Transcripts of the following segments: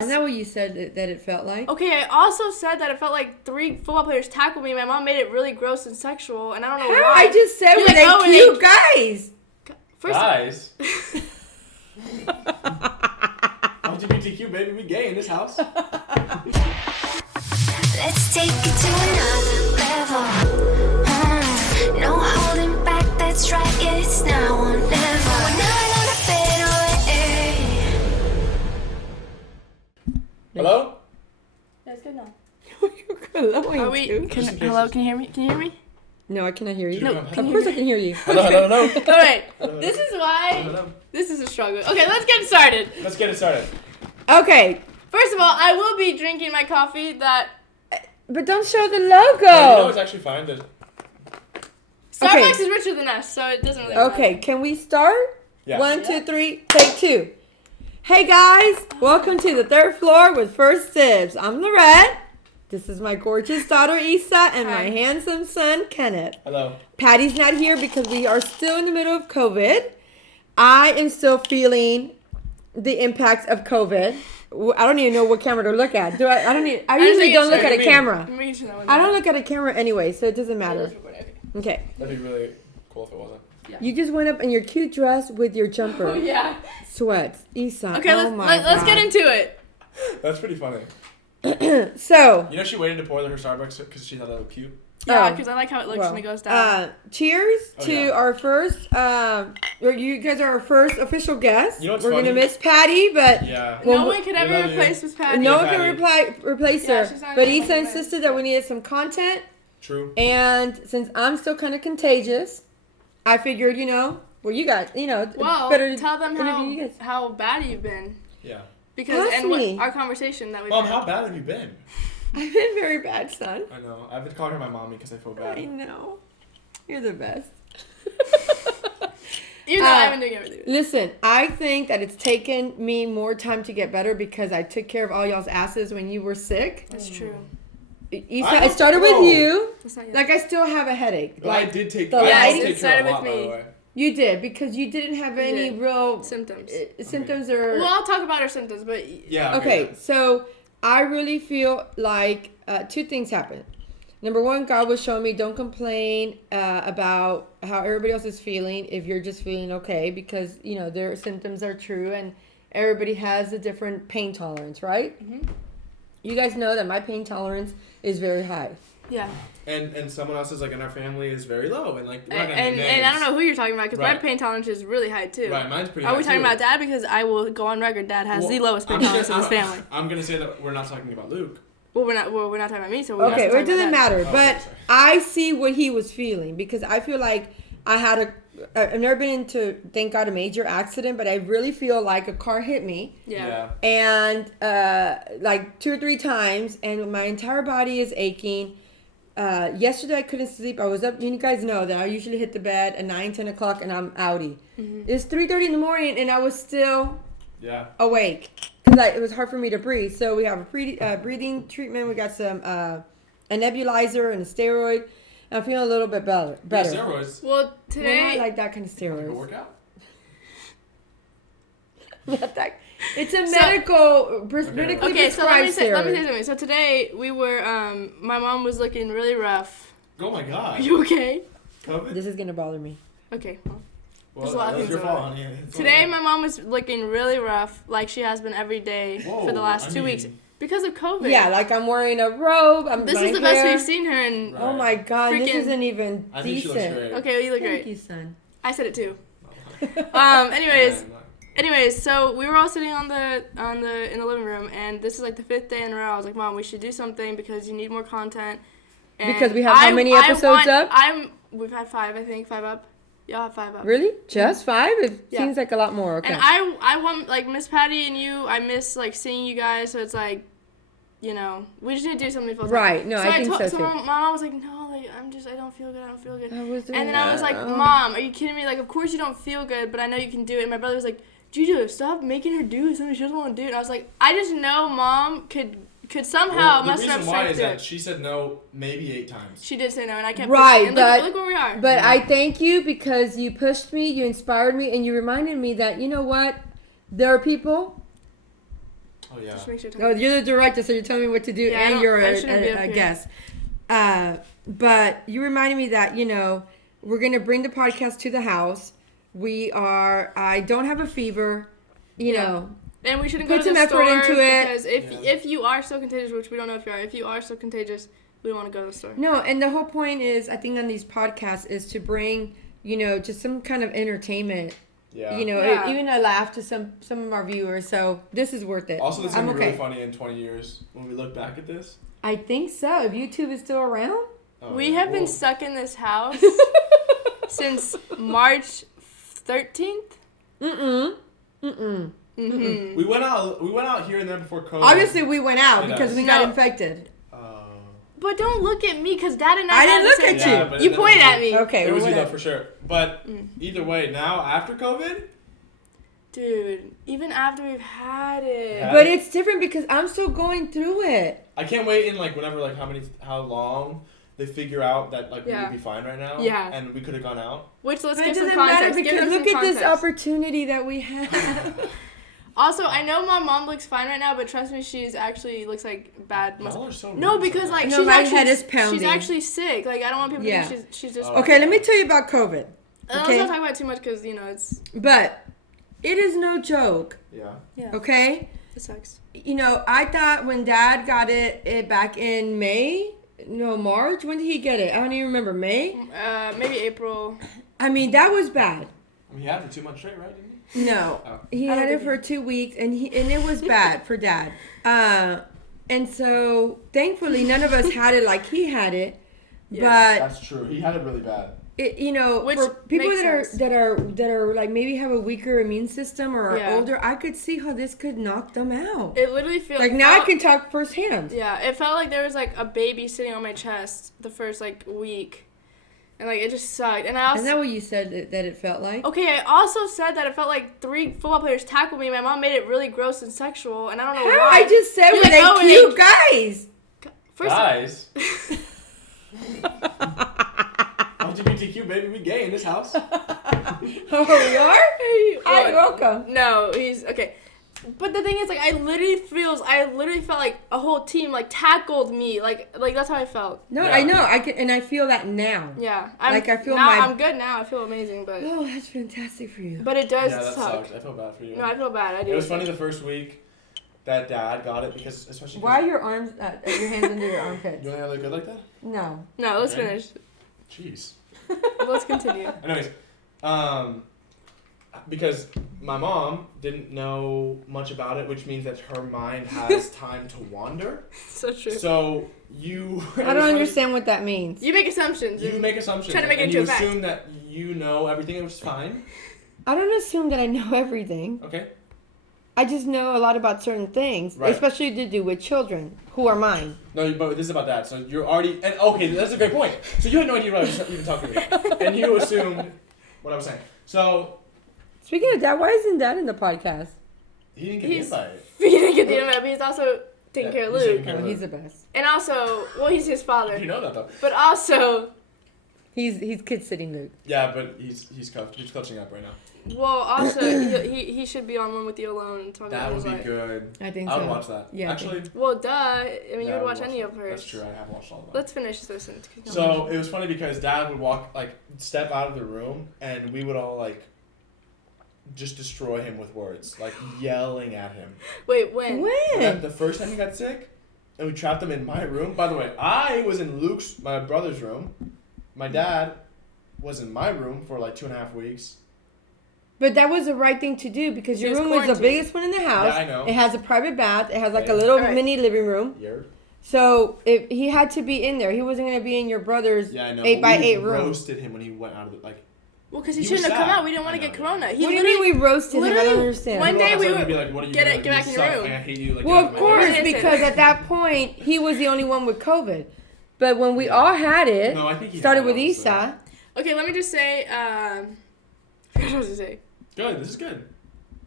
Isn't that what you said that it felt like? Okay, I also said that it felt like 3 football players tackled me. My mom made it really gross and sexual, and I don't know why. I just said You're were like, they cute guys? Guys? LGBTQ, baby, we gay in this house. Let's take it to another level. No holding back, that's right, yeah, it's now or never. We're never gonna fade away. Hello? That's good now. Hello, Are we? Hello, can you hear me? Can you hear me? No, I cannot hear you. No, of course I can hear you. Hello. All right. This is why. This is a struggle. Okay, let's get started. Let's get it started. Okay, First of all, I will be drinking my coffee that but don't show the You logo. know it's actually fine. Starbucks is richer than us, so it doesn't really matter. Okay, can we start? Yeah. 1, 2, 3, take 2. Hey guys, welcome to the third floor with First Dibs. I'm Lorette. This is my gorgeous daughter Issa and my Hi. handsome son Kenneth. Hello. Patty's not here because we are still in the middle of COVID. I am still feeling the impacts of COVID. I don't even know what camera to look at. I usually don't look at a camera. I'm making sure that one's I don't look at a camera anyway, so it doesn't matter. Okay. Okay. That'd be really cool if it wasn't. You just went up in your cute dress with your jumper. Oh yeah. Sweats. Issa. Okay, oh let's get into it. That's pretty funny. So. You know she waited to pour her Starbucks because she thought that looked cute? Yeah, because I like how it looks when it goes down. Cheers to yeah. our first, you guys are our first official guest. You know what's We're going to funny? miss Patty, but Yeah. No one could ever love you. replace Miss Patty. no one Patty. can replace Yeah, her. she's not But gonna Issa replace insisted that we needed some content. True. And since I'm still kind of contagious, I figured, well, you got, Well, better tell them interview you guys. how bad you've been. Yeah. Because Ask and me. what our conversation that we Mom, how bad have you been? I've been very bad, son. I know. I've been calling her my mommy because I feel I bad. know. You're the best. Even though I've been doing everything. Listen, I think that it's taken me more time to get better because I took care of all y'all's asses when you were sick. That's true. Issa, I I started with know. you. That's not yet. Like, I still have a headache. But I did take the I lights- did it take care of started a lot, with by the me. way. You did, because you didn't have You any did. real Symptoms. symptoms or... Well, I'll talk about our symptoms, but Yeah. Okay, so I really feel like 2 things happened. Number 1, God was showing me don't complain about how everybody else is feeling if you're just feeling okay, because their symptoms are true and everybody has a different pain tolerance, right? Mm-hmm. You guys know that my pain tolerance is very high. yeah. And someone else's like in our family is very low and like we're not gonna And name names. I don't know who you're talking about because my Right. pain tolerance is really high too. Right, mine's pretty Are high we talking too. about Dad? Because I will go on record. Dad has the lowest pain I'm tolerance in gonna- his family. I'm gonna say that we're not talking about Luke. Well, we're not talking about me, so we're Okay, not well, it doesn't matter. Oh, But okay, sorry. I see what he was feeling because I feel like I've never been into, thank God, a major accident, but I really feel like a car hit me. Yeah. And like 2 or 3 times, and my entire body is aching. Yesterday I couldn't sleep. I was up. You guys know that I usually hit the bed at 9, 10 o'clock, and I'm outie. Mm-hmm. It's 3:30 in the morning, and I was still Yeah. awake because it was hard for me to breathe. So we have a breathing treatment. We got some a nebulizer and a steroid. I'm feeling a little bit better. Yeah, steroids. Well, Well, today. not like that kind of Like a steroids. workout? Not that. It's a medically Okay, so let me prescribed say steroid. something. So today we were. My mom was looking really rough. Oh my god. You okay? COVID? This is gonna bother me. Okay. Well. Well, There's a lot of that was things your going fault, on. honey. It's Today, fine. my mom was looking really rough, like she has been every day for the Whoa, last I 2 weeks mean- because of COVID. Yeah, like I'm wearing a robe. This my is the best hair. we've seen her in. Right. Oh my god, this Freaking- isn't even I think she looks decent. great. Okay, well, you look Thank great. you, son. I said it too. Yeah, Anyways, so we were all sitting in the living room, and this is like the 5th day in a row. I was like, Mom, we should do something because you need more content. And Because we have how many episodes up? We've had 5, I think, 5 up. Y'all have 5 up. Really? Just 5? It Yeah. seems like a lot more. Okay. And I want, like, Miss Patty and you, I miss, like, seeing you guys, so it's like, we just need to do something full time. Right, no, I think so, too. my mom was like, no, like, I don't feel good, And then I was like, Oh. Mom, are you kidding me? Like, of course you don't feel good, but I know you can do it. And my brother was like, Juju, stop making her do something she doesn't want to do. And I was like, I just know Mom could somehow the muster up reason why strength is to that it. she said no maybe 8 times. She did say no, and I kept Right, pushing. And but look where we are. But I thank you because you pushed me, you inspired me, and you reminded me that, you know what? There are people Oh yeah. Just make sure. No, you're the director, so you're telling me what to do, Yeah, and you're I shouldn't be up a here. guest. But you reminded me that, we're going to bring the podcast to the house. I don't have a fever, And we shouldn't Put go to some the effort store into it. because if you are so contagious, which we don't know if you are, if you are so contagious, we don't want to go to the store. No, and the whole point is, I think on these podcasts is to bring, just some kind of entertainment. Yeah. Yeah. Even a laugh to some of our viewers. So this is worth it. Also, this is I'm gonna be okay. really funny in 20 years when we look back at this. I think so. If YouTube is still around. Oh, We yeah. have been Whoa. stuck in this house since March 13th. Mm-mm. We went out here and there before COVID. Obviously, we went out You know. because we got No. infected. But don't look at me, because Dad and I I didn't had look the same- at you. Yeah, but You that pointed was at it. me. Okay, It well, was you though whatever. for sure. But either way, now after COVID, Dude, even after we've had it. Yeah. But it's different because I'm still going through it. I can't wait in whenever how long they figure out that we Yeah. would be fine right now. Yeah. And we could have gone out. Which, let's But give it some doesn't matter context. Give because them look some at this context. opportunity that we have. Also, I know my mom looks fine right now, but trust me, she's actually looks like bad. Y'all are so No, rude because sometimes. No, she's my actually head is pounding. She's actually sick. I don't want people to Yeah. think she's just. Oh. Okay, let me tell you about COVID. Let's Okay, not talk about it too much because it's but it is no joke. Yeah. Okay, it sucks. I thought when Dad got it back in March. When did he get it? I don't even remember. May. Maybe April. I mean, that was bad. He had it for 2 months straight, right? Didn't he? No, Oh. he I don't had it think for 2 weeks, and it was bad for Dad. And so thankfully, none of us had it like he had it. Yeah. But That's true. He had it really bad. Which for people makes sense. that are like maybe have a weaker immune system or are Yeah. older, I could see how this could knock them out. It literally feels Like now I can talk firsthand. Yeah, it felt like there was a baby sitting on my chest the first week, and it just sucked. And I also Is that what you said that it felt like? okay, I also said that it felt like 3 football players tackled me. My mom made it really gross and sexual, and I don't know How? why. I just said You're were they like, oh, cute guys? First, Guys. LGBTQ, baby, we gay in this house. Oh, we are? Hi, welcome. No, he's okay. But the thing is, I literally felt like a whole team tackled me, like that's how I felt. No, Yeah. I know. I feel that now. Yeah, I feel I'm good now. I feel amazing, but Oh, that's fantastic for you. but it does Yeah, that suck. sucks. I feel bad for you. No, I feel bad. I do. It was funny the first week that Dad got it because especially. Why are your arms, your hands under your armpits? You only have it good like that? No. No, let's Okay. finish. Jeez. Let's continue. Anyways, because my mom didn't know much about it, which means that her mind has time to wander. So true. So you. I don't understand what that means. You make assumptions. You make assumptions. Try to make it and into you a fact. assume that you know everything, which is fine. I don't assume that I know everything. Okay. I just know a lot about certain things, Right. especially to do with children who are mine. No, but this is about Dad. So you're already. And okay, that's a great point. So you had no idea what I was even talking about. And you assumed what I was saying. So Speaking of Dad, why isn't Dad in the podcast? he didn't get the invite. He didn't get the internet, but he's also taking care of he's taking Luke. care of Oh, Luke. he's the best. And also, well, he's his father. You know that though. But also, He's kid sitting Luke. Yeah, but he's clutching up right now. well, also, he should be on one with you alone and talking That about would his be life. good. I think I so. would watch that. Yeah, I Actually. Well, duh. I mean, you yeah, I would watch watch any that. of hers. That's true. I have watched all of them. Let's finish this and So it was funny because Dad would step out of the room, and we would all just destroy him with words, yelling at him. Wait, when? And then When? the first time he got sick, and we trapped him in my room. By the way, I was in my brother's room. My dad was in my room for 2.5 weeks. But that was the right thing to do because your He was room was the quarantined. biggest one in the house. Yeah, I know. It has a private bath. It has a Right. little Right. mini living room. Yerd. So if he had to be in there, he wasn't going to be in your brother's Yeah, I know. 8x8 we room. roasted him when he went out of the Well, because he He shouldn't was have come sad. out. We didn't want I to get know. corona. He What do you literally- mean we roasted him? I don't literally, understand. One day we would were be like, "What are you get doing? back in your suck. room." I hate you. Well, of Yeah. course, Yeah. because at that point, he was the only one with COVID. But when we all had it, No, I think he started had it, with honestly. Isa. Okay, let me just say. I forgot what I was to say. Good. This is good.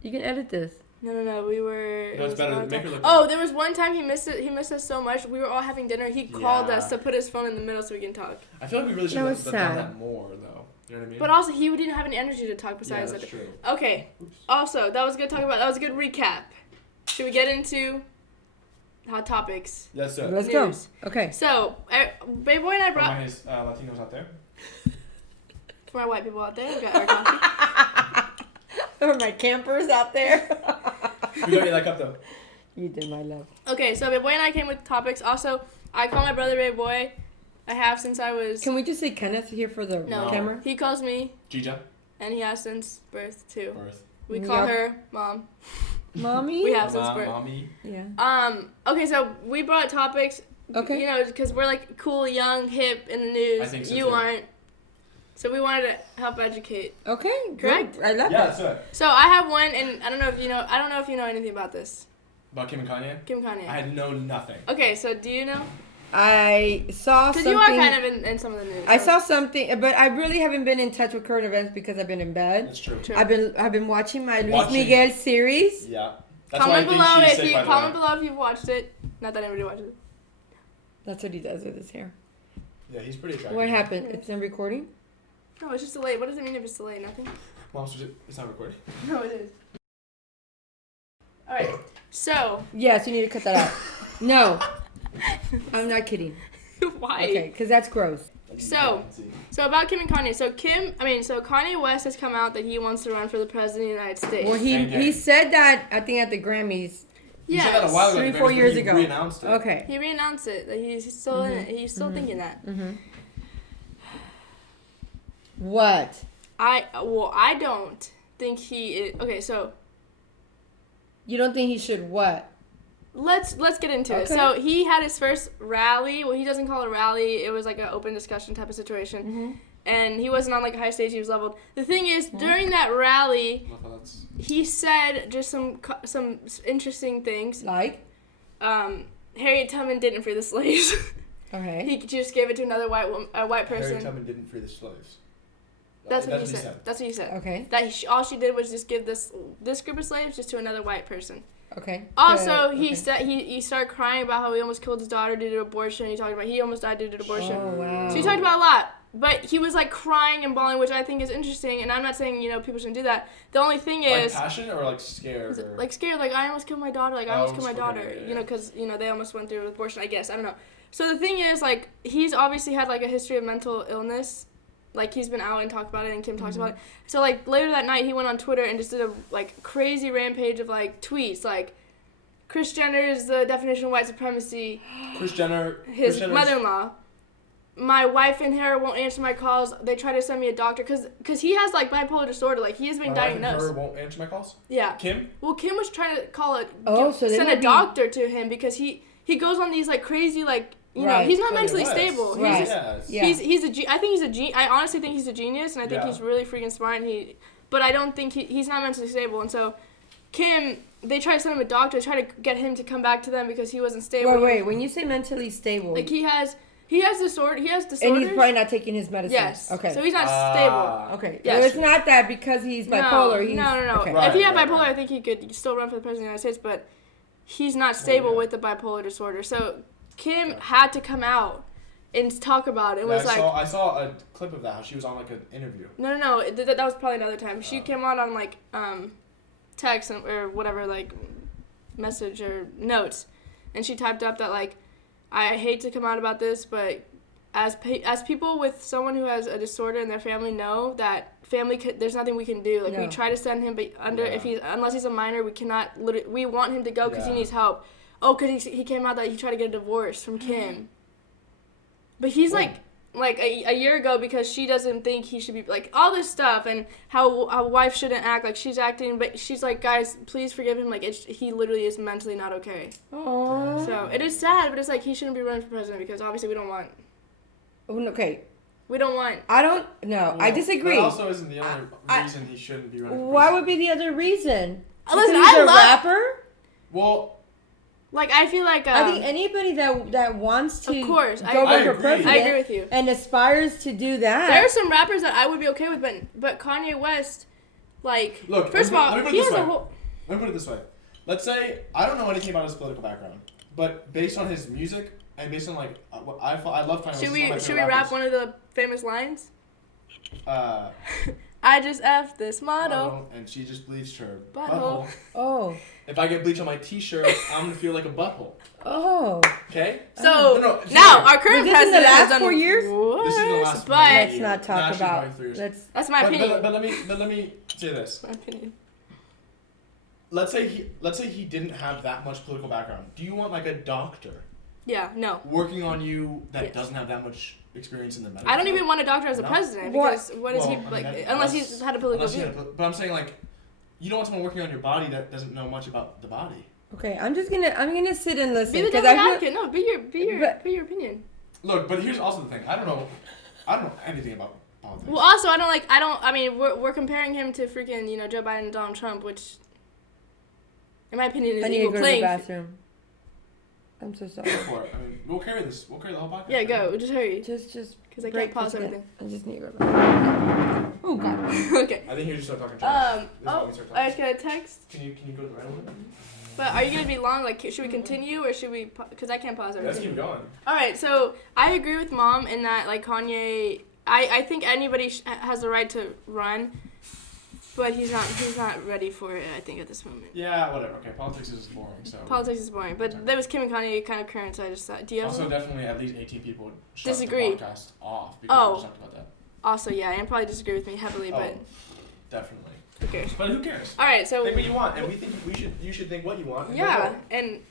You can edit this. No. We were. No, it's it was better. a long Make time. her look Oh, there was one time he missed it. He missed us so much. We were all having dinner. He called Yeah. us to put his phone in the middle so we can talk. I feel like we really should That have was done sad. that more, though. You know what I mean? But also, he didn't have any energy to talk yeah, besides that's that. true. Okay. Also, that was good talk about. That was a good recap. should we get into hot topics? Let's do it. Let's News. go. Okay. So, Baby Boy and I For brought my Latinos out there. for our white people out there. We got our coffee. For my campers out there. We don't get that cup though. You did, my love. Okay, so Baby Boy and I came with topics. Also, I call my brother Baby Boy. I have since I was. Can we just say Kenneth here for the No. camera? He calls me, Gija. and he has since birth too. Birth. We call Yep. her Mom. Mommy? We have since birth. Mommy. Yeah. Okay, so we brought topics. Okay. You know, because we're like cool, young, hip in the news. I think so, you too. aren't. So we wanted to help educate. Okay. Correct? Good. I love Yeah, it. let's do it. So I have one, and I don't know if you know anything about this. About Kim and Kanye? Kim Kanye. I had known nothing. Okay, so do you know? I saw Because something. you are kind of in some of the news. I saw something, but I really haven't been in touch with current events because I've been in bed. That's true. True. I've been watching my Luis Watching. Miguel series. Yeah. That's Comment why I below think she's if sick, you by the comment way. below if you've watched it. Not that anybody watches it. That's what he does with his hair. Yeah, he's pretty attractive. What happened? Yeah. It's in recording? No, it's just delayed. What does it mean if it's delayed? Nothing. Mom, it's not recording. No, it is. All right. So Yes, you need to cut that out. No. I'm not kidding. why? Okay, because that's gross. So about Kim and Kanye. So Kanye West has come out that he wants to run for the president of the United States. Well, he Okay. said that, I think, at the Grammys. You said that a while ago. 3-4 but years he ago. Re-announced it. Okay. He re-announced it that he's still in it. He's still thinking that. Mm-hmm. What? I don't think he is. Okay, so You don't think he should what? let's get into it. Okay. So he had his first rally. Well, he doesn't call it a rally. It was like an open discussion type of situation. Mm-hmm. And he wasn't on like a high stage. He was leveled. The thing is, during that rally, Well, that's- he said just some interesting things. Like? Harriet Tubman didn't free the slaves. Okay. He just gave it to another white person. Harriet Tubman didn't free the slaves. That's what he said. That's what he said. Okay. That all she did was just give this group of slaves just to another white person. Okay. Also, Good. he Okay. said he started crying about how he almost killed his daughter due to abortion. He talked about he almost died due to abortion. Oh, wow. So he talked about a lot, but he was like crying and bawling, which I think is interesting. And I'm not saying people shouldn't do that. The only thing Like is passionate or like scared? Or... like scared, like I almost killed my daughter, like I almost killed my daughter, okay, yeah. because they almost went through abortion. I guess I don't know. So the thing is, like, he's obviously had like a history of mental illness. Like, he's been out and talked about it, and Kim talks about it. So, like, later that night, he went on Twitter and just did a, like, crazy rampage of, like, tweets. Like, Kris Jenner is the definition of white supremacy. Kris Jenner. His Kris Jenner's- mother-in-law. My wife and her won't answer my calls. They try to send me a doctor. Because he has, like, bipolar disorder. Like, he has been My wife and diagnosed. her won't answer my calls? Yeah. Kim? Well, Kim was trying to call it, Oh, so they send might a be- doctor to him because he goes on these, like, crazy, like, Right. he's not Kanye mentally West. stable. Right. He's just, Yeah. He's I think he's a I honestly think he's a genius, and I think Yeah. he's really freaking smart. But I don't think he's not mentally stable. And so, Kim, they try to send him a doctor, try to get him to come back to them because he wasn't stable. Wait. When you say mentally stable, Like he has disorder. He has disorders. and he's probably not taking his medicine. Yes. Okay. So he's not stable. Okay. Yes. So it's not that because he's bipolar. He's, No. Okay. Right. If he had bipolar, I think he could still run for the president of the United States, but he's not stable yeah. with the bipolar disorder. So Kim had to come out and talk about it. It was I saw a clip of that, how she was on like an interview. No. That was probably another time. She came out on like text or whatever, like message or notes, and she typed up that like, I hate to come out about this, but as people with someone who has a disorder in their family know that there's nothing we can do. Like we No. try to send him, but unless he's a minor, we cannot. We want him to go because he Yeah. needs help. Oh, because he came out that he tried to get a divorce from Kim. But he's like a year ago because she doesn't think he should be like all this stuff and how a wife shouldn't act like she's acting, but she's like, guys, please forgive him. Like he literally is mentally not okay. Oh. So it is sad, but it's like he shouldn't be running for president because obviously we don't want. Okay. We don't want. I don't. No, I disagree. That also isn't the only reason he shouldn't be running for Why president. would be the other reason? Listen, Because he's I a love. rapper. Well, Like I feel like. I think anybody that wants to Of course, go I run for agree. president I agree with you. and aspires to do that. There are some rappers that I would be okay with, but Kanye West, like, look. first of let me all, put it he this has a way. whole. Let me put it this way. Let's say I don't know anything about his political background, but based on his music and based on like what I love Kanye West. Should He's one of my we favorite rap rappers. one of the famous lines? Uh, I just F this model. and she just bleached her Butthole. butthole. Oh, If I get bleach on my t-shirt, I'm gonna feel like a butthole. Oh. Okay? So No, now sorry. our current Was this in the president has last done 4 years? worse, This is the last but Let's not talk Actually, about. going 3 years. That's my opinion. But let me say this. My opinion. Let's say he didn't have that much political background. Do you want like a doctor Yeah, no. working on you that Yes. doesn't have that much experience in the medical? I don't even want a doctor as a No. president What? because what is Well, he I mean, like? that- Unless that's- he's had a political Unless he view. had a, but I'm saying like, you don't want someone working on your body that doesn't know much about the body. okay. I'm gonna sit and listen Be the because devil's I feel, advocate. No, be your opinion. Look, but here's also the thing. I don't know anything about politics. Well, also I mean, we're comparing him to freaking Joe Biden and Donald Trump, which, in my opinion, is I need to equal go to the playing. bathroom. I'm so sorry. Go for it. I mean, we'll carry this. We'll carry the whole podcast. Yeah, go. Just hurry, Just because I break can't pause for a second. everything. I just need to go to the bathroom. Oh God. Okay. I think you just start talking trash. This is when Oh, we start I talking. got a text. Can you go to the right one? But are you gonna be long? Like, should we continue or should we? Because I can't pause Let's everything. keep going. All right, so I agree with Mom in that like Kanye. I think anybody has the right to run, but he's not ready for it. I think at this moment. Yeah, whatever. Okay, politics is boring. So Politics is boring, but there was Kim and Kanye kind of current, so I just thought. Do you have also any? definitely at least 18 people shut Disagree. the podcast off because Oh. we talked about that. Also, yeah, and probably disagree with me heavily, but Oh, definitely. who cares? But who cares? All right, so Think what you want, and we think you should think what you want. And go yeah, vote. and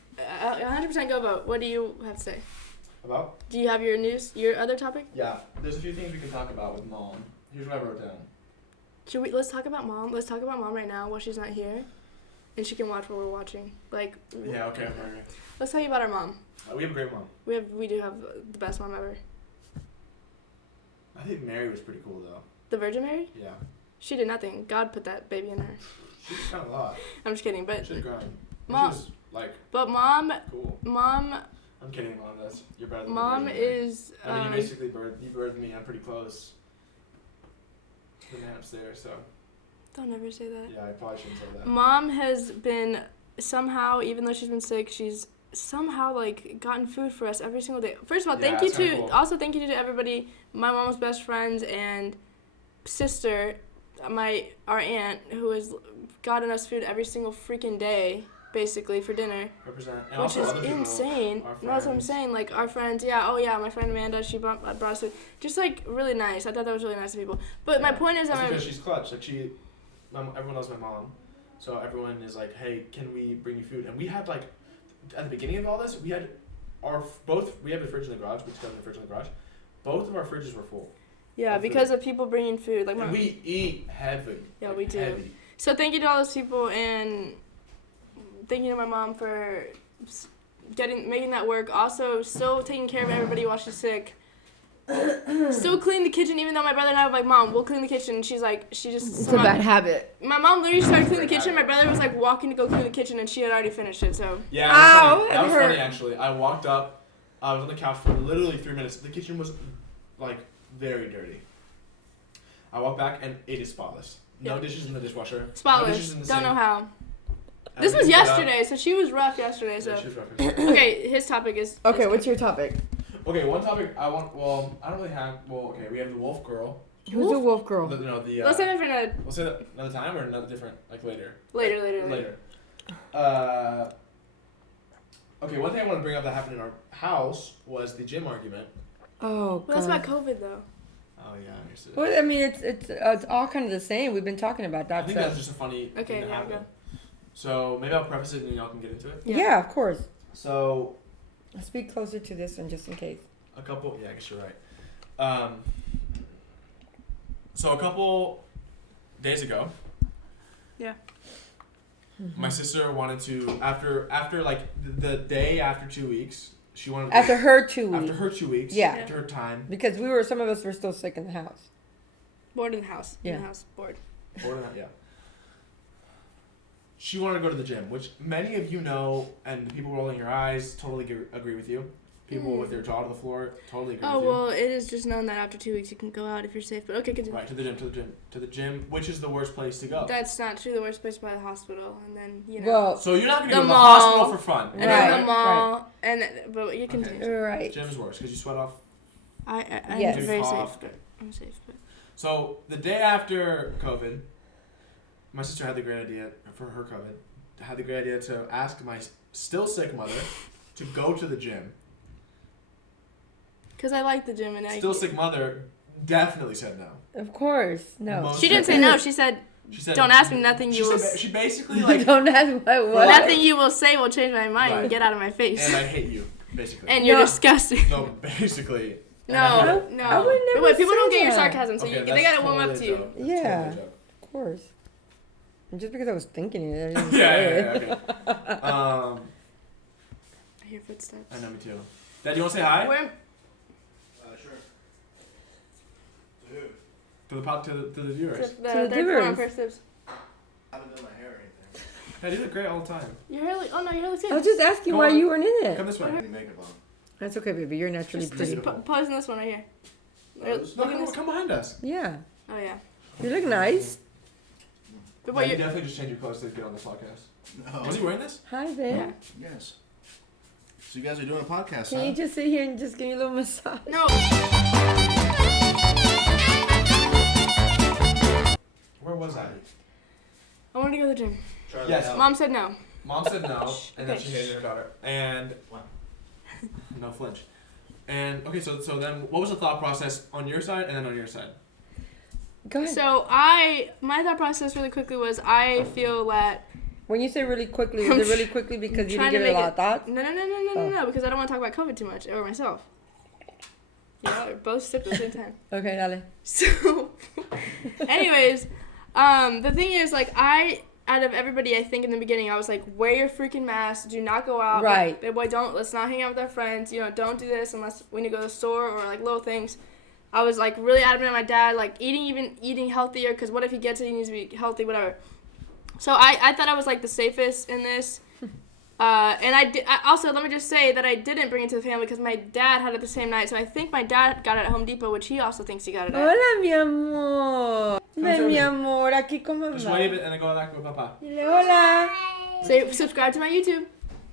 100% go vote. What do you have to say? About? Do you have your other topic? Yeah, there's a few things we can talk about with Mom. Here's what I wrote down. Let's talk about Mom. Let's talk about Mom right now while she's not here, and she can watch what we're watching. Like, Yeah, okay. let's tell you about our mom. We have a great mom. We do have the best mom ever. I think Mary was pretty cool though. The Virgin Mary? Yeah. She did nothing. God put that baby in her. She was kind of a lot. I'm just kidding, but She's grown. Mom- She was like Mom, cool. Mom, I'm kidding, Mom. You're better than Mom the Virgin Mary. is. I mean, you basically birthed me. I'm pretty close. The man upstairs, so Don't ever say that. yeah, I probably shouldn't say that. Mom has been somehow, even though she's been sick, she's somehow like gotten food for us every single day. First of all, Yeah, thank you it's kinda to cool. also thank you to everybody, my mom's best friends and sister, our aunt who has gotten us food every single freaking day, basically for dinner, Represent. And which also is other people, insane. our No, that's what I'm friends. saying. Like our friends, yeah, oh yeah, my friend Amanda, she brought us food, just like really nice. I thought that was really nice of people. But my Yeah. point is, That's that because she's clutch. Like everyone knows my mom, so everyone is like, "Hey, can we bring you food?" And we had like, at the beginning of all this, we had we have the fridge in the garage. We just got the fridge in the garage. Both of our fridges were full. yeah, of because food. of people bringing food. Like And we eat heavy. Yeah, like, we do. Heavy. So thank you to all those people, and thank you to my mom for making that work. Also, still taking care of everybody while she's sick. Still cleaning the kitchen, even though my brother and I were like, "Mom, we'll clean the kitchen." And she's like, it's a bad habit. My mom literally started cleaning the kitchen. My brother was like walking to go clean the kitchen, and she had already finished it. So Yeah, Ow, that was it funny hurt. actually. I walked up, I was on the couch for literally 3 minutes. The kitchen was like very dirty. I walked back and it is spotless. No Yeah. dishes in the dishwasher. No spotless. dishes in the Don't sink. know how. This Everything was put out. yesterday, so she was rough yesterday. So Yeah, she was rough yesterday. okay, his topic is Okay, is- what's your topic? Okay, one topic I want. Well, I don't really have. Well, okay, we have the wolf girl. Who's the wolf girl? The Let's say that for another we'll say that another time or another different, like later. later. Later. Okay, one thing I want to bring up that happened in our house was the gym argument. Oh, Well, that's God. about COVID though. Oh yeah, I understood. Well, I mean, it's all kind of the same. We've been talking about I that. think So. that's just a funny Okay, thing to yeah, happen. go. So maybe I'll preface it and y'all can get into it. Yeah. Yeah, of course. So I'll speak closer to this one just in case. I guess you're right. So a couple days ago, Yeah. my sister wanted to after like the day after 2 weeks, she wanted After her 2 weeks. after her 2 weeks, Yeah. after her time, Because some of us were still sick in the house. Bored in the house. Yeah. In the house. Bored. more than that, yeah. She wanted to go to the gym, which many of you know, and the people rolling your eyes totally agree with you. People with their jaw to the floor totally agree Oh with you. well, it is just known that after 2 weeks you can go out if you're safe. But okay, continue. Right, to the gym, which is the worst place to go. That's not true. The worst place by the hospital, and then you know. Well, So you're not going to The go to the mall. hospital for fun. and Right, then the mall, but you Okay. continue. right. Gym is worse because you sweat off. I'm Yes. very You safe. cough. But I'm safe. But So the day after COVID, my sister had the great idea for her COVID had the great idea to ask my still sick mother to go to the gym. Because I like the gym and Still sick mother definitely said no. Of course, no. Most She didn't say no. She said, don't ask me nothing you will... She basically like... Don't ask what? Nothing you will say will change my mind and get out of my face. And I hate you, basically. And you're disgusting. No, basically. No. I would never Wait, people say don't get your that. sarcasm, so Okay, they gotta warm up to you. Joke. Yeah. Totally a joke. Of course. Just because I was thinking it, I didn't Yeah, say it. okay. I hear footsteps. I know, me too. Dad, you want to say hi? Where? Sure. To who? To the viewers. The the third floor viewers. on First Dibs. I haven't done my hair or anything. Hey, you look great all the time. Your hair looks... Oh, no, your hair looks I good. was just asking Come why on. you weren't in Come it. this way. Any makeup on. That's okay, baby. You're naturally pretty. Beautiful. Pose in this one right here. Those? No, Look at this. come behind us. Yeah. Oh, yeah. You look nice. But Yeah, what you you... definitely just change your clothes to get on this podcast. No. Was he wearing this? Hi, babe. Yeah. Yes. So you guys are doing a podcast, Can huh? you just sit here and just give me a little massage? No. Where was I? I wanted to go to the gym. Try Yes. that out. Mom said no. Mom said no, and then Okay. she hated her daughter. And Wow. no flinch. And okay, so then what was the thought process on your side and then on your side? Go ahead. So my thought process really quickly was I feel that When you say really quickly, is it really quickly because you trying didn't to give it a make lot of thought? no, because I don't want to talk about COVID too much or myself. You know, we're both sick at the same time. Okay, dale. So, anyways, the thing is, like, out of everybody, I think in the beginning, I was like, wear your freaking mask, do not go out. Right. Like, boy, let's not hang out with our friends, you know, don't do this unless we need to go to the store or, like, little things. I was, like, really adamant on my dad, like, eating healthier, because what if he gets it, he needs to be healthy, whatever. So I thought I was, like, the safest in this. And I also, let me just say that I didn't bring it to the family because my dad had it the same night. So I think my dad got it at Home Depot, which he also thinks he got it at. Hola, mi amor. Ven, mi amor, aquí con Just mamá. wave it and then go back with Papa. Dile hola. Say, subscribe to my YouTube.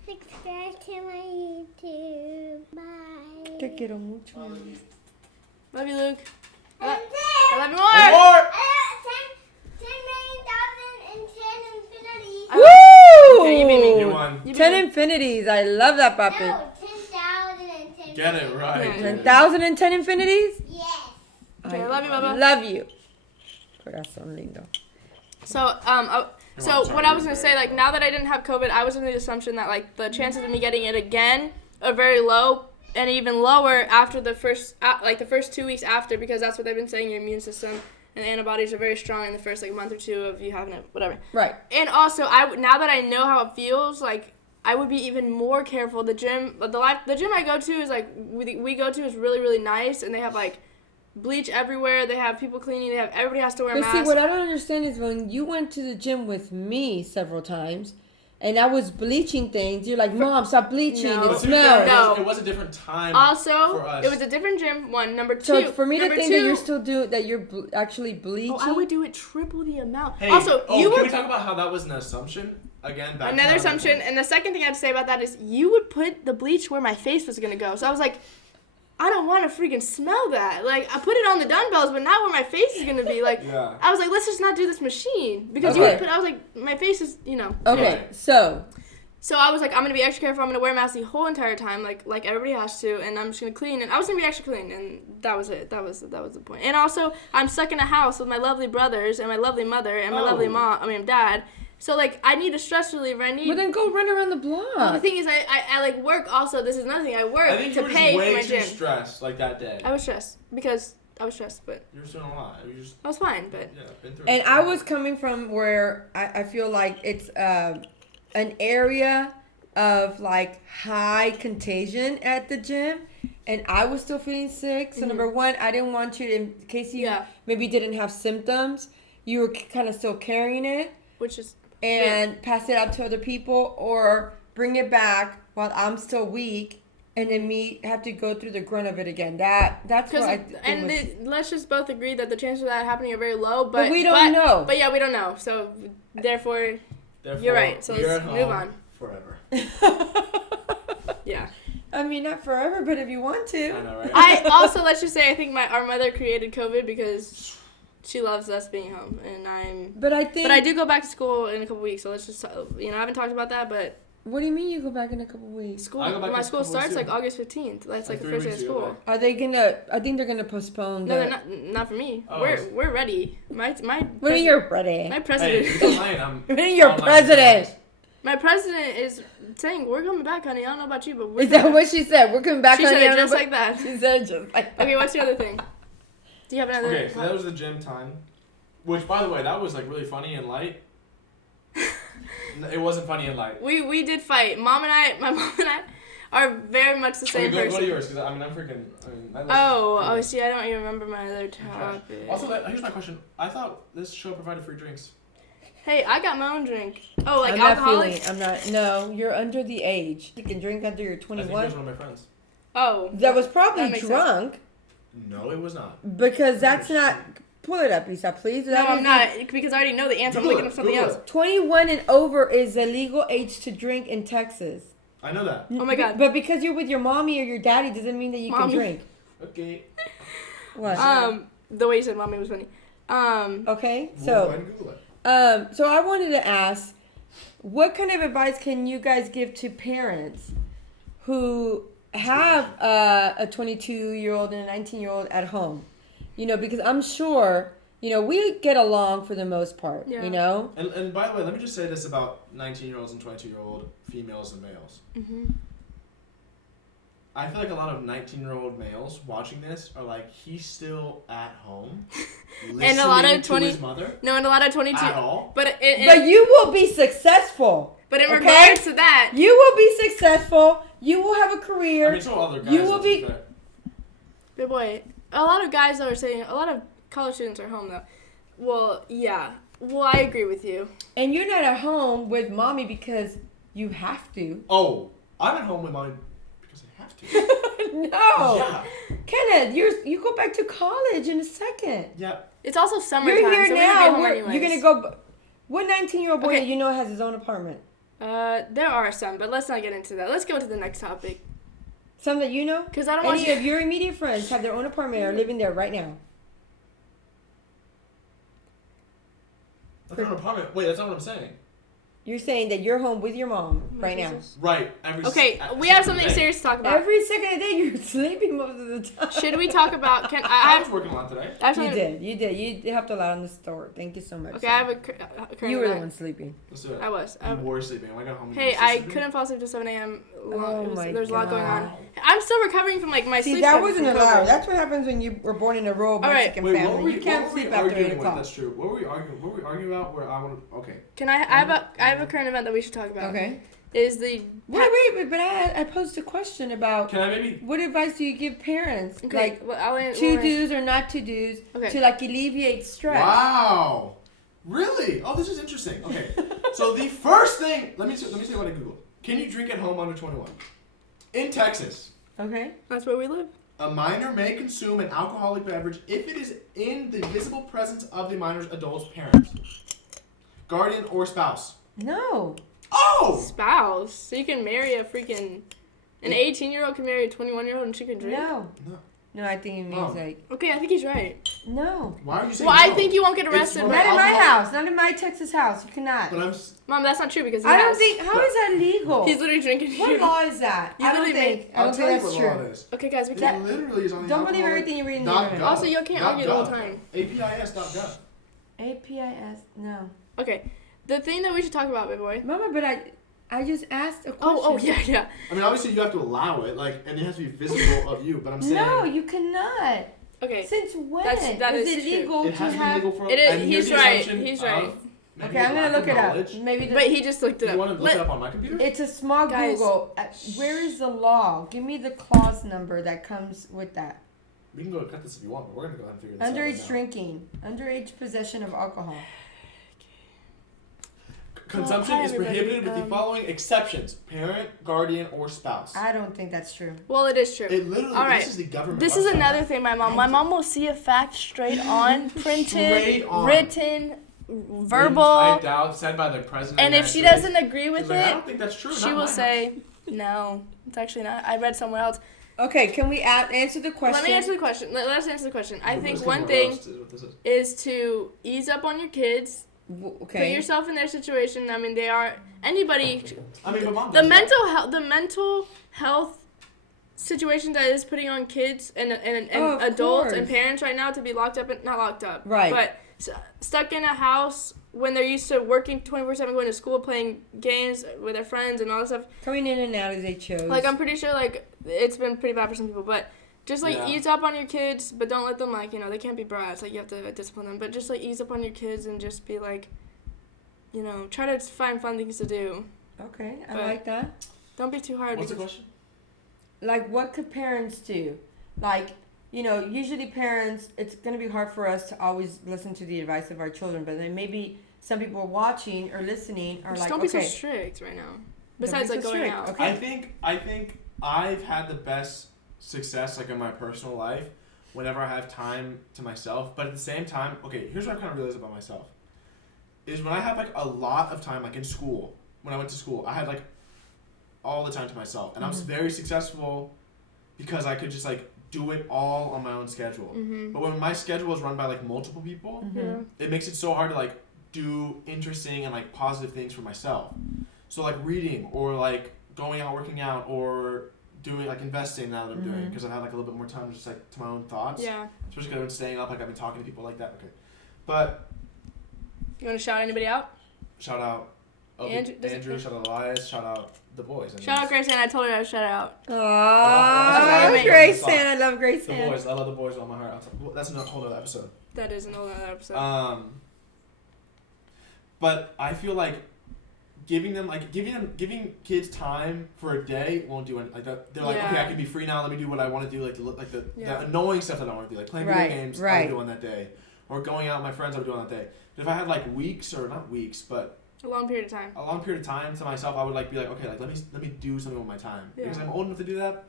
Subscribe to my YouTube. Bye. Te quiero mucho. Love you, Luke. I And love you then, more. More! 10,010 infinities. Woo! Okay, you beat me. You won. You beat 10 me. infinities. I love that, papi. No, 10,010. Get it right. Yeah. 10,010 infinities? Yes. Okay, I love you, Bubba. Love you. Corazón lindo. So, sorry, what I was you're gonna say, like, now that I didn't have COVID, I was under the assumption that, like, the chances of me getting it again are very low, and even lower after the first 2 weeks after, because that's what they've been saying, your immune system and the antibodies are very strong in the first, like, month or two of you having it, whatever. Right. And also, now that I know how it feels, like, I would be even more careful. The gym I go to is, like, we go to is really, really nice, and they have, like, bleach everywhere. They have people cleaning. Everybody has to wear But masks. see, what I don't understand is when you went to the gym with me several times, and I was bleaching things, you're like, Mom, stop bleaching. No. It But to be fair, smells. No. it was a different time Also, for us. it was a different gym. One, number two. So for me to number think two, that you're still actually bleaching. oh, I would do it triple the amount. Hey, also, you can were we talk about how that was an assumption? Again, back to another my assumption, point. and the second thing I have to say about that is you would put the bleach where my face was gonna go. So I was like, I don't want to freaking smell that. Like, I put it on the dumbbells, but not where my face is gonna be. Like, Yeah. I was like, let's just not do this machine because Okay. you would put. I was like, my face is, you know. Okay, Right. so So I was like, I'm gonna be extra careful. I'm gonna wear a mask the whole entire time, like everybody has to, and I'm just gonna clean. And I was gonna be extra clean, and that was it. That was the point. And also, I'm stuck in a house with my lovely brothers and my lovely mother and my lovely dad. So like, I need a stress reliever. but then go run around the Well, the block. thing is, I like work also. This is another thing. I work I think to you were pay just for way my too gym. stressed like that day. I was stressed because I was stressed, but You were just doing a lot. You just I was fine. But been through And it. I was coming from where I feel like it's an area of like high contagion at the gym, and I was still feeling sick. So number one, I didn't want you to, in case you Yeah. maybe didn't have symptoms, you were kind of still carrying it which is and pass it out to other people, or bring it back while I'm still weak, and then me have to go through the grunt of it again. That's what I think and was. let's just both agree that the chances of that happening are very low. But we don't know. But yeah, we don't know. So therefore, you're right. So you're let's at move home on. Forever. Yeah. I mean, not forever, but if you want to. I know, right? I also, let's just say, I think our mother created COVID because she loves us being home, and I'm. But I think. But I do go back to school in a couple weeks, so let's just I haven't talked about that, but What do you mean you go back in a couple weeks? school. I go back My in a school couple weeks, starts like too. August 15th. That's like the 3 first day of weeks, you go school. back. Are they gonna? I think they're gonna postpone. No, the, they're not for me. Oh, We're ready. My When are you ready? my Hey, president. it's online. I'm When are you online. president? My president is saying we're coming back, honey. I don't know about you, but we're Is that coming what she said? We're coming back She on said the it other- just like that. She said it just like that. Okay, what's the other thing? Do you have another? Okay, so that was the gym time. Which, by the way, that was like really funny and light. It wasn't funny and light. We did fight. My mom and I are very much the Okay, same go to person. yours, because I'm freaking. Oh, see, I don't even remember my other topic. Also, here's my question. I thought this show provided free drinks. Hey, I got my own drink. Oh, like I'm not alcoholic? feeling. I'm not. No, you're under the age. You can drink until you're I think it 21. was one of my friends. Oh. That was probably That makes sense. drunk No, it was not. because that's not. Pull it up, Isa, please. No, That I'm is not, because I already know the answer. I'm Google looking it, up something Google else. it. 21 and over is the legal age to drink in Texas. I know that. Oh my God. But because you're with your mommy or your daddy doesn't mean that you Mommy. can drink. Okay. What? The way you said mommy was funny. Okay, Go so ahead and Google it. so I wanted to ask, what kind of advice can you guys give to parents who have a 22-year-old and a 19-year-old at home? You know, because I'm sure, you know, we get along for the most part, Yeah. you know? And by the way, let me just say this about 19-year-olds and 22-year-old females and males. Mm-hmm. I feel like a lot of 19-year-old males watching this are like, he's still at home, And a lot of listening 20 to his mother No, and a lot of 22. at all. But But you will be successful. in okay? regards to that, You will be successful. You will have a career. I mean, so other guys. You will that's be- fair. big boy, a lot of guys though are saying, a lot of college students are home though. Well, yeah. Well, I agree with you. And you're not at home with mommy because you have to. Oh, I'm at home with mine because I have to. No. Yeah. Kenneth, you go back to college in a second. Yeah. It's also summertime, You're here so now. we're gonna be home You're anyways. gonna go. What 19-year-old boy Okay. that you know has his own apartment? There are some, but let's not get into that. Let's go to the next topic. Some that you know? Because I don't want Any you. of your immediate friends have their own apartment or are living there right now? That's not an apartment. Wait, that's not what I'm saying. You're saying that you're home with your mom right now. Right. Okay, we have something serious to talk about. Every second of the day, you're sleeping most of the time. Should we talk about? I was working a lot today. I have You something- did. You helped a lot on the store. Thank you so much. Okay, I have a current You were the event. one sleeping. Let's do it. I was. You were sleeping. When I got home. Hey, you were I sleeping? couldn't fall asleep till 7 a.m. Oh my There's a lot going on. God. I'm still recovering from like my See, sleep. that schedule wasn't from allowed. COVID. That's what happens when you were born in a rural All right. Mexican Wait, family. what were we, You can't what were we sleep after 8 arguing with? o'clock. That's true. What were we arguing? What were we arguing about? Where I want to. Okay. Can I have a current event that we should talk about? Okay. Is the Wait, but I posed a question about Can I maybe? what advice do you give parents? okay, Like, well, I'll to do's or not to do's Okay. to like alleviate stress. Wow. Really? Oh, this is interesting. Okay. So the first thing, let me see what I googled. Can you drink at home under 21? In Texas, Okay. That's where we live. a minor may consume an alcoholic beverage if it is in the visible presence of the minor's adult parent, guardian, or spouse. No. Oh! Spouse. So you can marry an 18-year-old can marry a 21-year-old and she can drink. No. No. No, I think it means Mom. like Okay, I think he's right. no. Why are you saying Well, I no? think you won't get It's arrested. from Not But in my alcohol. house. Not in my Texas house. You cannot. But Mom, that's not true because he I don't has. think. How is that legal? He's literally drinking. What here. law is that? You I don't literally think. I I'll don't tell think you that's what law true. it is. Okay, guys, we It can't. literally is on the Don't believe alcohol- everything you read in the dot internet. gov. Also, you can't Dot argue the whole gov. time. APIS.gov. APIS. No. Okay, the thing that we should talk about, big boy. Mama, but I just asked a question. Oh, yeah. I mean, obviously you have to allow it, like, and it has to be visible of you. But I'm saying No, you cannot. Okay. Since when That is is it true. legal it to has to be have? legal for. It is- and here's he's the right, assumption he's right. of maybe Okay, I'm gonna lack look of it up. knowledge. Maybe the, But he just looked it You want up. to look it up on my computer? it's a small Guys. Google. Where is the law? Give me the clause number that comes with that. We can go cut this if you want, but we're gonna go ahead and figure this out. Underage right now. drinking, underage possession of alcohol. Consumption Well, hi, is everybody. prohibited with the following exceptions: parent, guardian, or spouse. I don't think that's true. Well, it is true. It literally. All right. This is the government. This is website. another thing, my mom. My mom will see a fact straight on, printed, Straight on. written, verbal, Typed out, said by the president. and of if the she United doesn't agree States. with He's like, I it, don't think that's true. she not in will my say, house. No, it's actually not. I read somewhere else. Okay, can we answer the question? Let me answer the question. Let's answer the question. I think Let's one get thing more roast is what this is. is to ease up on your kids. Put Okay. yourself in their situation. I mean, they are anybody. I mean, but mom The does mental health situation that is putting on kids and Oh, of adults course. and parents right now to be locked up and not locked up, Right. but stuck in a house when they're used to working 24/7, going to school, playing games with their friends and all that stuff. Coming in and out as they chose. Like, I'm pretty sure like it's been pretty bad for some people, but just like Yeah. ease up on your kids, but don't let them like, you know, they can't be brats. Like, you have to discipline them, but just like ease up on your kids and just be like, you know, try to find fun things to do. Okay, I But- like that. Don't be too hard. What's the because- question? Like, what could parents do? Like, you know, usually parents, it's going to be hard for us to always listen to the advice of our children, but then maybe some people watching or listening are Just like, don't be so okay, strict right now. Don't Besides be like so going strict. out. Okay. I think I've had the best success like in my personal life whenever I have time to myself. But at the same time, okay, here's what I kind of realized about myself. Is when I have like a lot of time, like in school, when I went to school, I had like all the time to myself. And I was very successful because I could just like do it all on my own schedule. Mm-hmm. But when my schedule is run by like multiple people, Mhm. it makes it so hard to like do interesting and like positive things for myself. So like reading or like going out working out or doing like investing now that I'm doing Mhm. because I've had like a little bit more time just like to my own thoughts. Yeah. Especially because I've been staying up, like I've been talking to people like that. Okay. But You want to shout anybody out? shout out Andrew, shout out Elias, shout out the boys. And Shout out Grace Ann. I told her I would shout out. Aww, that's Grace awesome. Ann. I love Grace The Ann. boys, I love the boys with all my heart. That's a whole other episode. That is an old episode. But I feel like giving kids time for a day won't do anything. Like that, they're like, Yeah. okay, I can be free now. Let me do what I want to do. Like the annoying stuff that I want to do, like playing Right, video games. I right. would do on that day, or going out with my friends. I would do on that day. But if I had like weeks or not weeks, but A long period of time. a long period of time to myself, I would like be like, okay, like let me do something with my time because Yeah. I'm old enough to do that.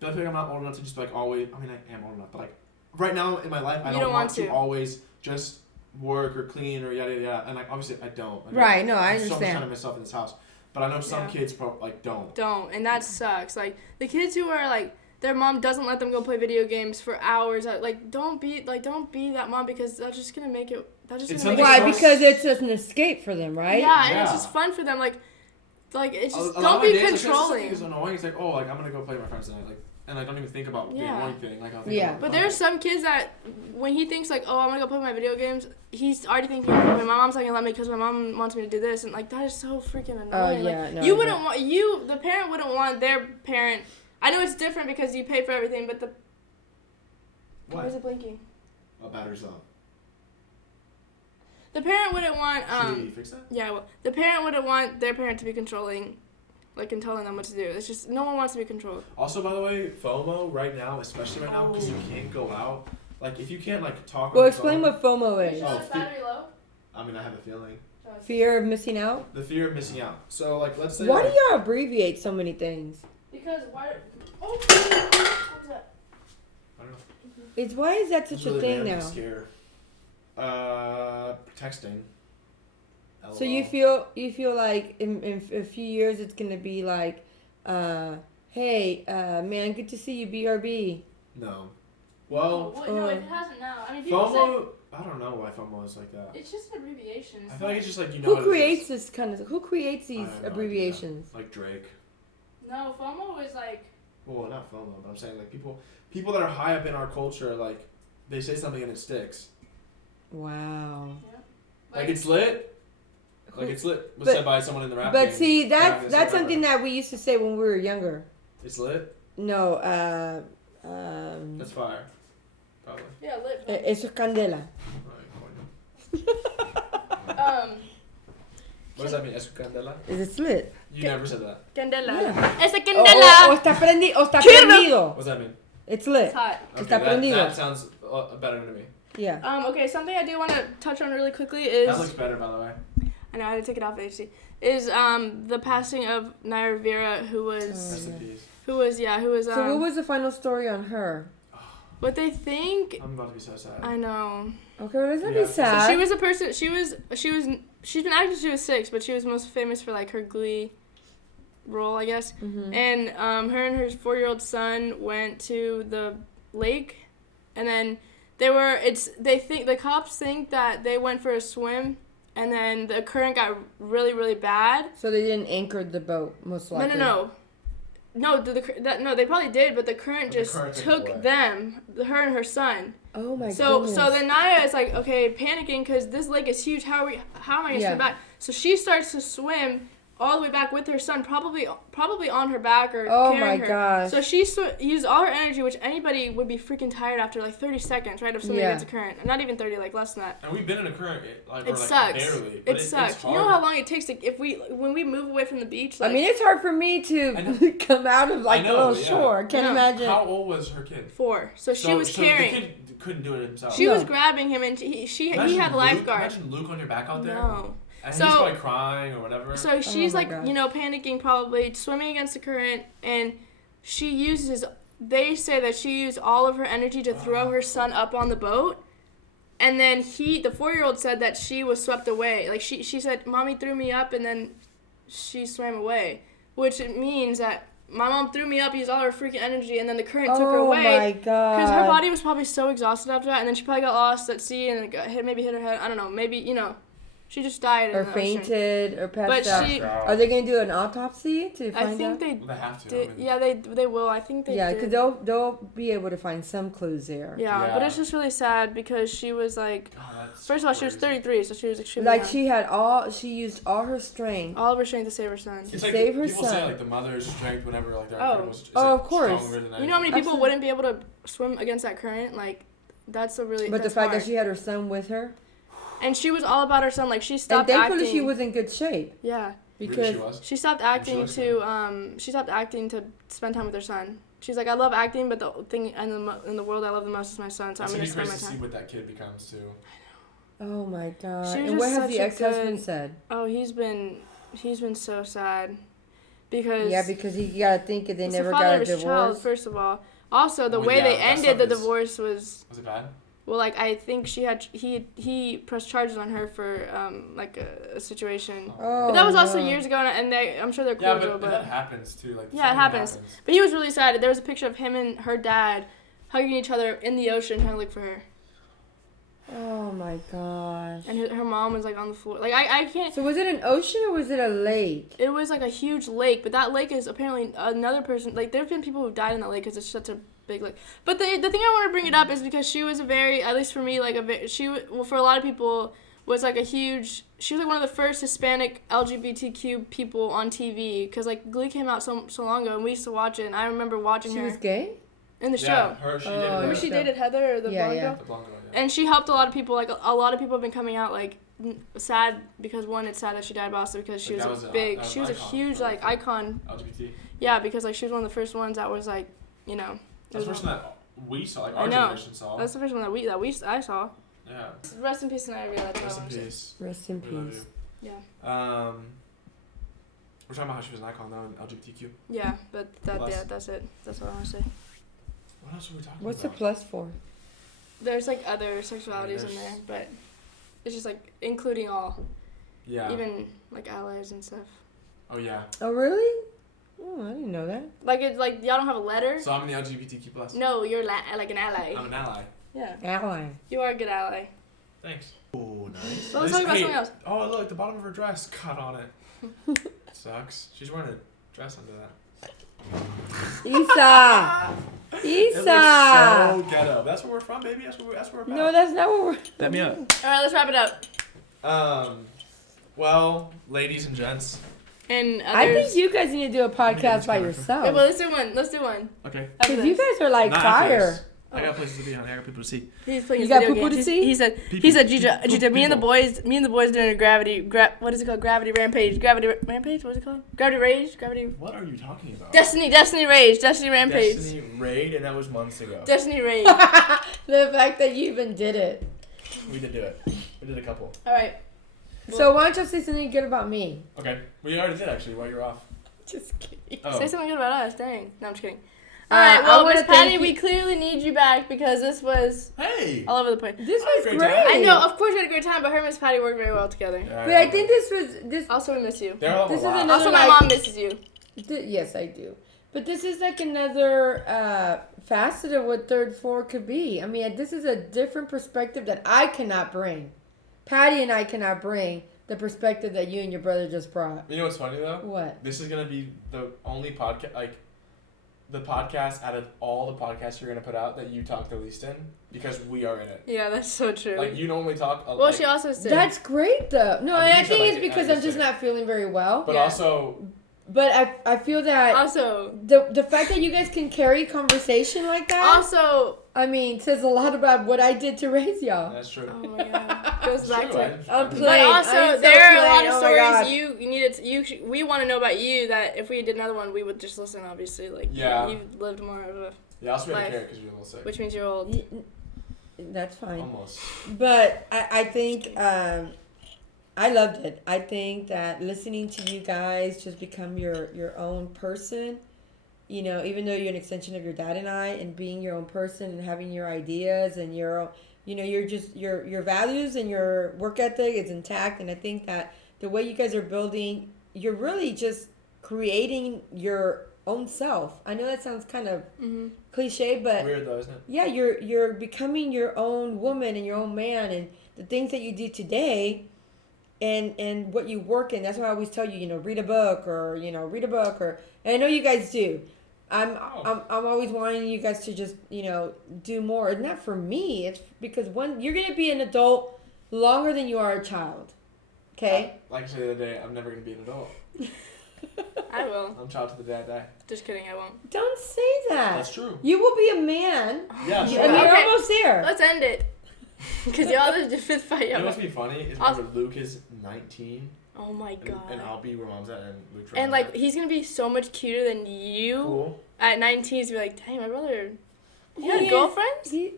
But I feel like I'm not old enough to just like always. I mean, I am old enough, but like right now in my life, I You don't don't want want to to. always just work or clean or yada yada yada. And like obviously I don't. Right, no, I I'm so much time to understand. myself in this house, but I know some Yeah. kids like don't. Don't, and that sucks. Like the kids who are like their mom doesn't let them go play video games for hours. Like don't be that mom because that's just gonna make it. That's just It's gonna make Why? it. something Because it's just an escape for them, right? Yeah, and it's Yeah. just fun for them. Like it's just A lot don't of be my days, like, controlling. it's annoying. It's like, oh, like I'm gonna go play with my friends tonight, like, and I don't even think about the Yeah. annoying thing. Like, I'll think Yeah. about But the fun there's some kids that when he thinks like, oh, I'm gonna go play my video games, he's already thinking, okay, my mom's not gonna let me because my mom wants me to do this, and like that is so freaking annoying. Oh, Like, yeah, no, you I wouldn't bet. the parent wouldn't want their parent. I know it's different because you pay for everything, but thing. why is What? it blinking? Oh, battery's on. The parent wouldn't want Should we fix that? yeah, well, the parent wouldn't want their parent to be controlling, like, and telling them what to do. It's just no one wants to be controlled. Also, by the way, FOMO right now, especially right now, because you can't go out. Like, if you can't like talk. Well, on the explain phone, what FOMO is. Oh, battery low? I mean, I have a feeling. Fear of missing out. The fear of missing out. So, like, let's say. Why like, do y'all abbreviate so many things? Because why? Oh, what's that? I don't know. It's why is that It's such a really thing bad, now? Scare. Texting. So you feel like in a few years it's gonna be like, hey, man, good to see you, BRB. No. Well, no, it hasn't now. I mean, people say FOMO. I don't know why FOMO is like that. it's just an abbreviation. I feel like it's just like you know. Who creates this kind of? Who creates I these have no idea. abbreviations? Like Drake. No, FOMO is like. Well, not FOMO, but I'm saying like people that are high up in our culture, like they say something and it sticks. Wow. Like it's lit. Like it's lit was But- said by someone in the rap But game. see, I'm not that's gonna say that's rapper. something that we used to say when we were younger. It's lit. No, That's fire. Probably. Yeah, lit. eso es candela. Right, coño. What does that mean? Escandela? It's lit. You never said that. Candela. Yeah. It's a O candela. está Candela. prendido. What does that mean? It's lit. It's hot. Está prendido. That sounds better to me. Yeah. Okay, something I do want to touch on really quickly is That looks better, by the way. I know I had to take it off HC. Is the passing of Nya Rivera, who was Rest in peace. who was So what was the final story on her? what they think. I'm about to be so sad. I know. Okay, well, let's not Yeah. be sad. So she was a person. She's been acting since she was 6, but she was most famous for like her Glee role, I guess. Mm-hmm. And her and her 4-year-old son went to the lake, and then the cops think that they went for a swim, and then the current got really, really bad. So they didn't anchor the boat, most likely. No, they probably did, but the current just took them, her and her son. Oh my So goodness. then Nya is like, okay, panicking because this lake is huge. How am I gonna swim back? So she starts to swim all the way back with her son, probably on her back or carrying her. Gosh. So she used all her energy, which anybody would be freaking tired after like 30 seconds, right, of swimming against a current. Not even 30, like less than that. And we've been in a current, It sucks. Barely. But it sucks. It's You know how long it takes when we move away from the beach? Like, I mean, it's hard for me to come out of like a little shore. Can't imagine. How old was her kid? 4. So she was carrying. The kid couldn't do it himself. She was grabbing him, and he had a lifeguard. Imagine Luke on your back out there. No. And he's probably crying or whatever. So she's gosh. panicking, probably swimming against the current, and they say that she used all of her energy to throw her son up on the boat, and then the 4-year-old said that she was swept away. Like she said, "Mommy threw me up," and then she swam away, which means that my mom threw me up, used all her freaking energy, and then the current took her away. Oh my god! Because her body was probably so exhausted after that, and then she probably got lost at sea and maybe hit her head. I don't know. Maybe she just died. Or in the fainted, ocean. or passed out. Are they going to do an autopsy to find out? I think they have to. They will. I think they Yeah, did. because they'll be able to find some clues there. Yeah, but it's just really sad because she was like, first of all, she was 33, so she was extremely young. She used all her strength. All of her strength to save her son. It's save her people son. say like the mother's strength whenever like their is of course. stronger than You know how many people wouldn't be able to swim against that current? Like, that's a really. But the that's fact hard. that she had her son with her. And she was all about her son. Like, she stopped And thankfully acting. she was in good shape. Yeah. Because she stopped acting to spend time with her son. She's like, I love acting, but the thing in the world I love the most is my son, so I'm going to spend my time. see what that kid becomes too. Oh my god. She was And what just has the such a ex-husband said? Oh, he's been so sad. Because you gotta think they it's never the father got a of his divorce. child, first of all. Also, the way they ended the divorce was it bad? Well, like, I think he pressed charges on her for like a situation. Oh, but that was also years ago, and I'm sure they're cordial. But that happens too. Like, yeah, it happens. But he was really sad. There was a picture of him and her dad hugging each other in the ocean, trying to look for her. Oh my gosh. And her mom was like on the floor. Like, I can't. So was it an ocean or was it a lake? It was like a huge lake, but that lake is apparently another person. Like, there have been people who died in that lake because it's such a big lake. But the thing I want to bring it up is because she was at least for me, like for a lot of people was like she was like one of the first Hispanic LGBTQ people on TV, because like Glee came out so long ago and we used to watch it, and I remember watching her. She was gay? In the show. Remember she dated Heather or the blonde girl? The blonde girl, And she helped a lot of people. Like, a lot of people have been coming out, like, sad because, one, it's sad that she died, but also because she was a huge, like, icon. LGBT. Yeah, because, like, she was one of the first ones that was, like, you know. That's the first one that we saw, like, our generation saw. That's the first one that I saw. Yeah. Rest in peace, Nya Rivera. Rest in peace. Rest in peace. Yeah. We're talking about how she was an icon, though, in LGBTQ. Yeah, but that's it. That's what I want to say. What else are we talking about? What's the plus for? There's, like, other sexualities in there, but it's just, like, including all. Yeah. Even, like, allies and stuff. Oh, yeah. Oh, really? Oh, I didn't know that. Like, it's like, y'all don't have a letter? So I'm in the LGBTQ plus. No, you're like an ally. I'm an ally. Yeah. Ally. You are a good ally. Thanks. Oh, nice. So let's talk about something else. Oh, look, the bottom of her dress cut on it. Sucks. She's wearing a dress under that. Isa! It looks so ghetto. That's where we're from, baby. That's where we're about. No, that's not what we're... Let me up. All right, let's wrap it up. Well, ladies and gents. And others. I think you guys need to do a podcast by yourself. Okay, well, let's do one. Okay. Because you guys are like Not fire. I got places to be, honey. I got people to see. He's playing You his got video people games. to see? He said, Gija, me and the boys doing a what is it called? Gravity Rampage. Rampage? What is it called? Gravity Rage? What are you talking about? Destiny Rage. Destiny Rampage. Destiny Raid, and that was months ago. Destiny Rage. The fact that you even did it. We did do it. We did a couple. All right. So why don't you say something good about me? Okay. We already did, actually, while you're off. Just kidding. Oh. Say something good about us. Dang. No, I'm just kidding. All right, well, Miss Patty, we clearly need you back because this was all over the place. This was great great. time. I know, of course, we had a great time, but her and Miss Patty worked very well together. But I think this was... Also, we miss you. They're all This is alive. another, Also, my mom misses you. Yes, I do. But this is like another facet of what third floor could be. I mean, this is a different perspective that I cannot bring. Patty and I cannot bring the perspective that you and your brother just brought. You know what's funny though? What? This is gonna be the only podcast, like, the podcast out of all the podcasts you're gonna put out that you talk the least in, because we are in it. Yeah, that's so true. Like, you normally talk. Well, like, she also said. That's great, though. No, I mean, I you think said, it's like, because I I'm just said. not feeling very well. But Yeah. also, But I feel that Also, the fact that you guys can carry conversation like that, also, I mean, says a lot about what I did to raise y'all. that's true. oh my god, goes It's back true, to. I'm But playing. also, I'm so there are a lot playing. of Oh my God. stories we want to know about you that if we did another one, we would just listen. Obviously, like Yeah. you've lived more of a, Yeah, also we have Life. to carry it because you're a little sick. which means you're old. That's fine. Almost. But I think I loved it. I think that listening to you guys just become your own person. You know, even though you're an extension of your dad and I, and being your own person and having your ideas and your, you know, you're just your values and your work ethic is intact. And I think that the way you guys are building, you're really just creating your own self. I know that sounds kind of cliche, but Weird though, isn't it? yeah, you're becoming your own woman and your own man, and the things that you do today and what you work in. That's why I always tell you, you know, read a book or and I know you guys do. I'm always wanting you guys to just, you know, do more. And not for me, it's because you're gonna be an adult longer than you are a child. Okay? Like I said the other day, I'm never gonna be an adult. I will. I'm child to the dad die. Just kidding, I won't. Don't say that. That's true. You will be a man. Yeah, And sure. you're Okay. almost there. Let's end it. Because y'all are just fifth fight. You know Yeah. what's be funny is Also- whenever Luke is 19 Oh my god. and I'll be where mom's at and Luke's And like he's gonna be so much cuter than you cool. at 19. He's gonna be like, dang, my brother. You He had is- girlfriends? he-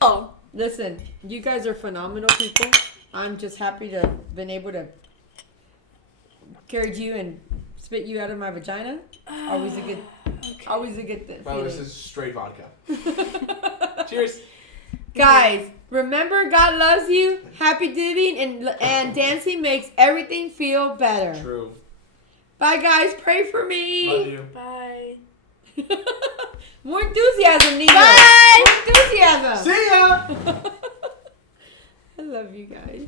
Oh. Listen, you guys are phenomenal people. I'm just happy to have been able to carry you and spit you out of my vagina. Always a good thing. By the way, this is straight vodka. Cheers. Guys, remember God loves you. Happy dibbing and dancing makes everything feel better. True. Bye, guys. Pray for me. Love you. Bye. More enthusiasm, Nina. Bye. More enthusiasm. See ya. I love you guys.